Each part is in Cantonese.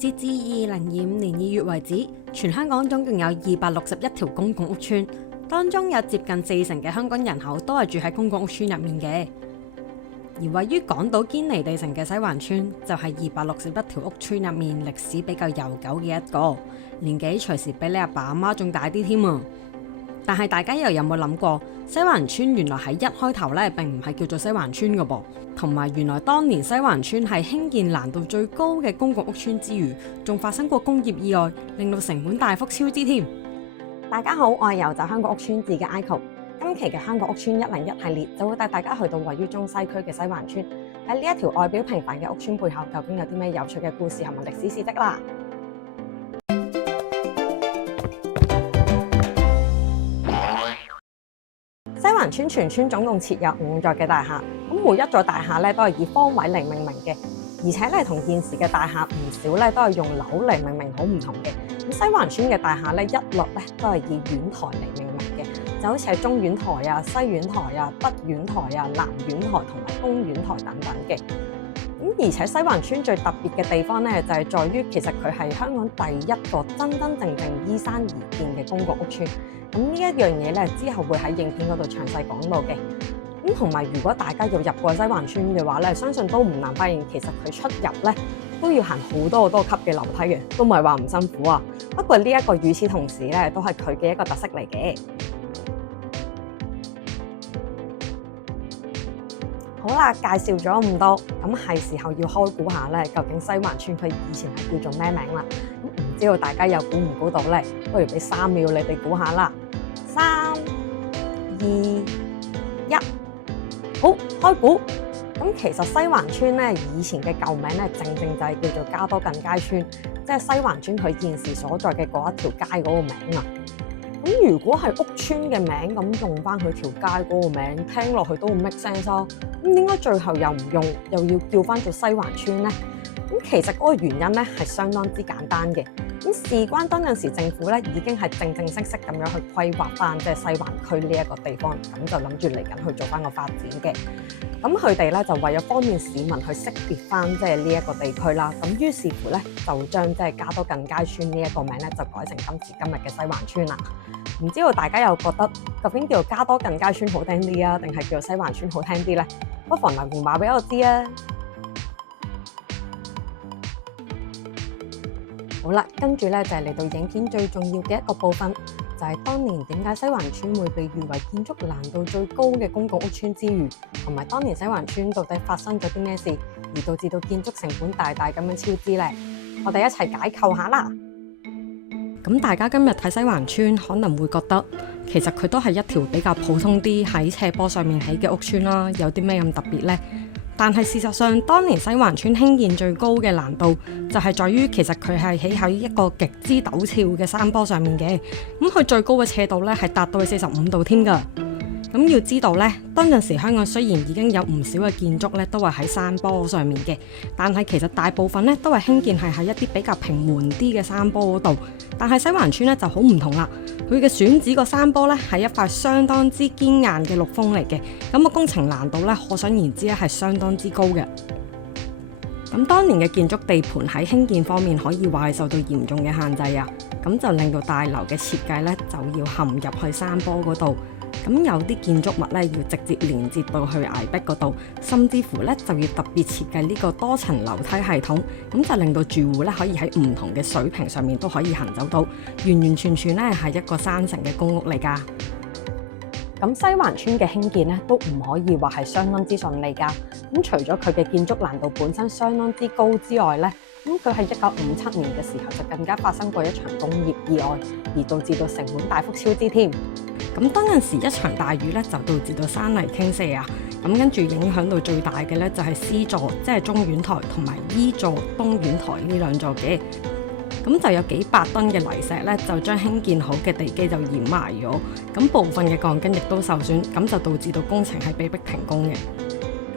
截至2025年2月為止，全香港總共有261條公共屋邨，當中有接近40%嘅香港人口都係住喺公共屋邨入面嘅。而位於港島堅尼地城嘅西環邨，就係261條屋邨入面歷史比較悠久嘅一個，年紀隨時比你阿爸阿媽仲大啲添啊！但係大家又有冇諗過，西環邨原來喺一開頭咧並唔係叫做西環邨嘅噃，同埋原來當年西環邨係興建難度最高嘅公共屋邨之餘，仲發生過工業意外，令到成本大幅超支添。大家好，我係遊走香港屋邨誌嘅 Iko， 今期嘅香港屋邨101系列就會帶大家去到位於中西區嘅西環邨，喺呢一條外表平凡嘅屋邨背後，究竟有啲咩有趣嘅故事同埋歷史事蹟啦。西環邨全村總共設有5座嘅大廈，咁每一座大廈咧都係以方位嚟命名嘅，而且咧同現時嘅大廈唔少咧都係用樓嚟命名，好唔同嘅。咁西環邨嘅大廈咧一律咧都係以苑台嚟命名嘅，就好似係中苑台啊、西苑台啊、北苑台啊、南苑台同埋東苑台等等嘅。咁而且西環邨最特別嘅地方咧，就係在於其實佢係香港第一個真真正正依山而建嘅公共屋邨。咁呢一樣嘢咧，之後會喺影片嗰度詳細講到嘅。咁同埋，如果大家有入過西環邨嘅話咧，相信都唔難發現，其實佢出入咧都要行好多級嘅樓梯嘅，都唔係話唔辛苦啊。不過呢一個與此同時咧，都係佢嘅一個特色嚟嘅。好啦，介紹咗咁多，咁係時候要開估下咧，究竟西環邨佢以前係叫做咩名啦？咁唔知道大家又估唔估到咧？不如俾3秒你哋估下啦！3、2、1，好，開估。咁其實西環邨咧以前嘅舊名咧，正正就係叫做加多近街邨，即係西環邨佢現時所在嘅嗰一條街嗰個名啊。咁如果係屋邨嘅名，咁用翻佢條街嗰個名，聽落去都會 make sense 咯。咁點解最後又唔用，又要叫翻做西環邨呢？咁其實嗰個原因咧係相當之簡單嘅。咁事關當陣時政府咧已經係正式咁樣去規劃翻即係西環區呢一個地方，咁就諗住嚟緊去做翻個發展嘅。咁佢哋咧就為咗方便市民去識別翻即係呢一個地區啦，咁於是乎咧就將即係加多近街邨呢一個名咧就改成今時今日嘅西環邨啦。唔知道大家又覺得究竟叫做加多近街邨好聽啲啊，定係叫做西環邨好聽啲咧？不妨留言話俾我知啊！好啦，跟住咧就係嚟到影片最重要嘅一個部分，就係當年點解西環邨會被譽為建築難度最高嘅公共屋邨之餘，同埋當年西環邨到底發生咗啲咩事，而導致到建築成本大咁樣超支呢？我哋一齊解構下啦！咁大家今日睇西環邨可能會覺得，其實佢都係一條比較普通啲喺斜坡上面起嘅屋邨啦，有啲咩咁特別呢？但係事實上，當年西環邨興建最高嘅難度就係在於，其實佢係起喺一個極之陡峭嘅山坡上面嘅。咁佢最高嘅斜度咧係達到去45度添㗎。咁要知道咧，當陣時香港雖然已經有唔少嘅建築咧都係喺山坡上面嘅，但係其實大部分咧都係興建係喺一啲比較平緩啲嘅山坡嗰度。但係西環邨咧就好唔同啦，佢嘅選址個山坡咧係一塊相當之堅硬嘅陸豐嚟嘅，咁個工程難度咧可想而知咧係相當之高嘅。咁當年嘅建築地盤喺興建方面可以話係受到嚴重嘅限制啊，咁就令到大樓嘅設計咧就要陷入去山坡嗰度。咁有啲建築物咧要直接連接到去崖壁嗰度，甚至乎咧就要特別設計呢個多層樓梯系統，咁就令到住戶咧可以喺唔同嘅水平上面都可以行走到，完全咧係一個山城嘅公屋嚟㗎。咁西環邨嘅興建咧都唔可以話係相當之順利㗎。咁除咗佢嘅建築難度本身相當之高之外咧，咁佢喺1957年嘅時候就更加發生過一場工業意外，而導致到成本大幅超支添。咁當陣時一場大雨咧就導致到山泥傾瀉啊，咁跟住影響到最大嘅咧就係 C 座，即係中苑台同埋 E 座東苑台呢兩座嘅。咁就有幾百噸嘅泥石咧，就將興建好嘅地基就掩埋咗，咁部分嘅鋼筋亦都受損，咁就導致到工程係被迫停工嘅。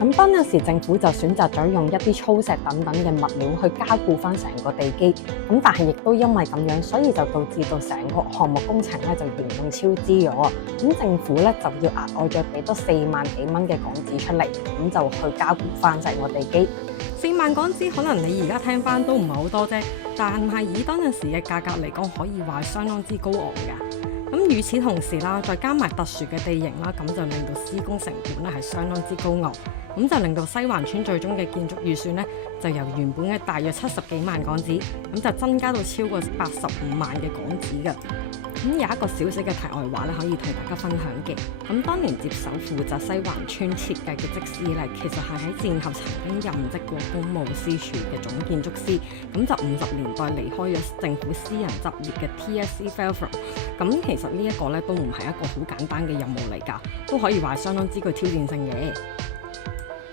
咁當陣時政府就選擇咗用一啲粗石等等嘅物料去加固翻成個地基，咁但係亦都因為咁樣，所以就導致到成個項目工程咧就嚴重超支咗。咁政府咧就要額外再俾多4萬幾蚊嘅港紙出嚟，咁就去加固翻成個地基。4萬港紙可能你而家聽翻都唔係好多啫，但係以當陣時嘅價格嚟講，可以話係相當之高昂㗎。咁與此同時啦，再加埋特殊嘅地形啦，咁就令到施工成本咧係相當之高昂，咁就令到西環村最終嘅建築預算咧，就由原本嘅大約70幾萬港紙，咁就增加到超過85萬嘅港紙㗎。咁有一個小小嘅題外話咧，可以同大家分享嘅。咁當年接手負責西環村設計嘅則師咧，其實係喺戰後曾經任職過公務司署嘅總建築師，咁就50年代離開咗政府私人執業嘅 TSC Fairfield。咁其實呢一個咧都唔係一個好簡單嘅任務嚟㗎，都可以話相當之具挑戰性嘅。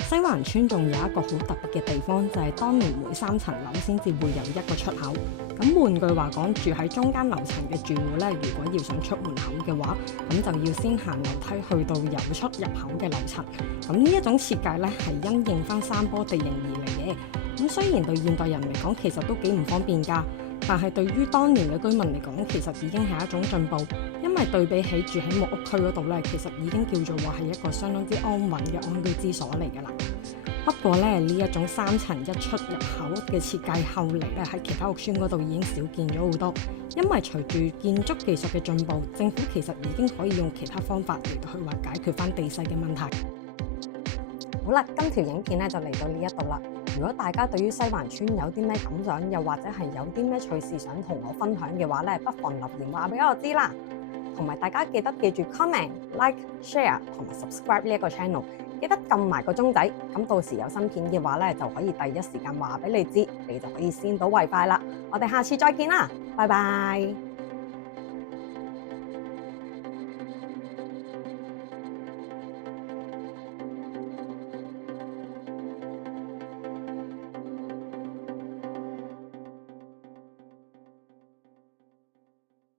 西環村仲有一個好特別嘅地方，就係當年每3層樓先至會有一個出口。咁換句話講，住喺中間樓層嘅住戶咧，如果要想出門口嘅話，咁就要先行樓梯去到有出入口嘅樓層。咁呢一種設計咧，係因應翻山坡地形而嚟嘅。咁雖然對現代人嚟講，其實都幾唔方便㗎，但係對於當年嘅居民嚟講，其實已經係一種進步。因為對比起住喺木屋區嗰度咧，其實已經叫做話係一個相當之安穩嘅安居之所嚟㗎啦。不過咧，呢一種3層1出入口嘅設計，後嚟咧喺其他屋邨嗰度已經少見咗好多。因為隨住建築技術嘅進步，政府其實已經可以用其他方法嚟到去話解決翻地勢嘅問題。好啦，今條影片咧就嚟到呢一度啦。如果大家對於西環村有啲咩感想，又或者係有啲咩趣事想同我分享嘅話咧，不妨留言話俾我知啦。同埋大家記住 comment、like、share 同埋 subscribe 呢一個 channel， 記得撳埋個鐘仔，咁到時有新片嘅話咧，就可以第一時間話俾你知，你就可以先睹為快啦。我哋下次再見啦，拜拜。